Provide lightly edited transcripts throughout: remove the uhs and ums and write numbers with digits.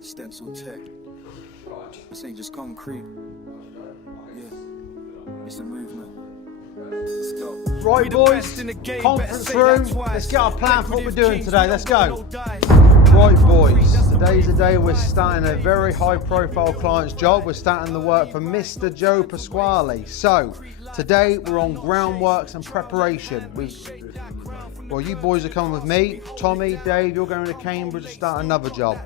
Stencil-Tech. This ain't just concrete. Yeah, it's a movement. Let's go. Right, boys, conference room. Let's get our plan for what we're doing today. Let's go. Right, boys, today's the day we're starting a very high-profile client's job. We're starting the work for Mr. Joe Pasquale. So, today we're on groundworks and preparation. Well, you boys are coming with me. Tommy, Dave, you're going to Cambridge to start another job.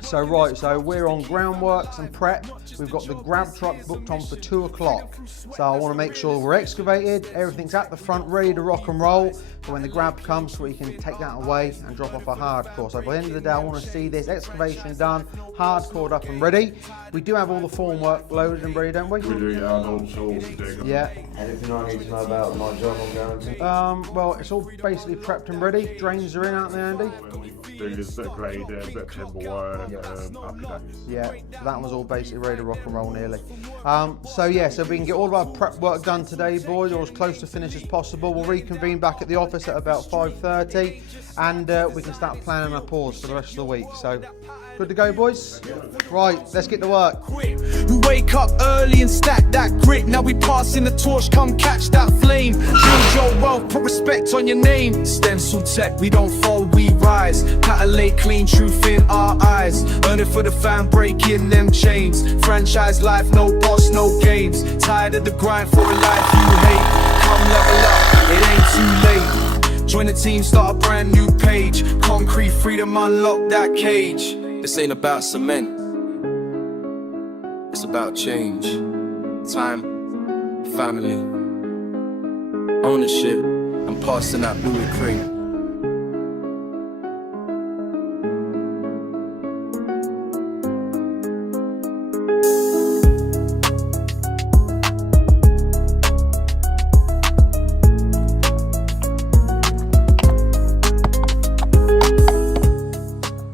So we're on groundworks and prep. We've got the grab truck booked on for 2 o'clock. So I want to make sure we're excavated, everything's at the front, ready to rock and roll. So when the grab comes, we can take that away and drop off a hardcore. So by the end of the day, I want to see this excavation done, hardcored up and ready. We do have all the formwork loaded and ready, don't we? We do, yeah, all tools to dig. Yeah. Anything I need to know about my job I'm going to? Well, it's all basically prepped and ready. Drains are in, aren't they, Andy? Do a bit of grading, a bit of timber work, happy days. Yeah, so that was all basically ready to rock and roll nearly. So we can get all of our prep work done today, boys, or as close to finish as possible. We'll reconvene back at the office at about 5:30 and we can start planning our pours for the rest of the week. So, good to go, boys? Right, let's get to work. We wake up early and stack that grit. Now we passing the torch, come catch that flame. Build your wealth, put respect on your name. Stencil-Tech, we don't fall, we rise. Catalate clean truth in our eyes. Earn it for the fan, breaking them chains. Franchise life, no boss, no games. Tired of the grind for a life you hate. Come level up, it ain't too late. Join the team, start a brand new page. Concrete freedom, unlock that cage. This ain't about cement, it's about change. Time, family, ownership, and passing that blueprint.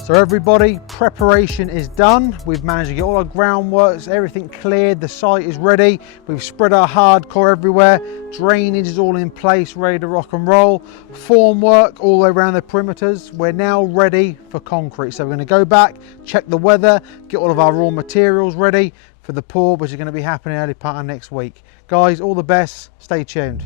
So everybody, preparation is done. We've managed to get all our groundworks, everything cleared, the site is ready. We've spread our hardcore everywhere. Drainage is all in place, ready to rock and roll. Formwork all the way around the perimeters. We're now ready for concrete. So we're gonna go back, check the weather, get all of our raw materials ready for the pour, which is gonna be happening early part of next week. Guys, all the best, stay tuned.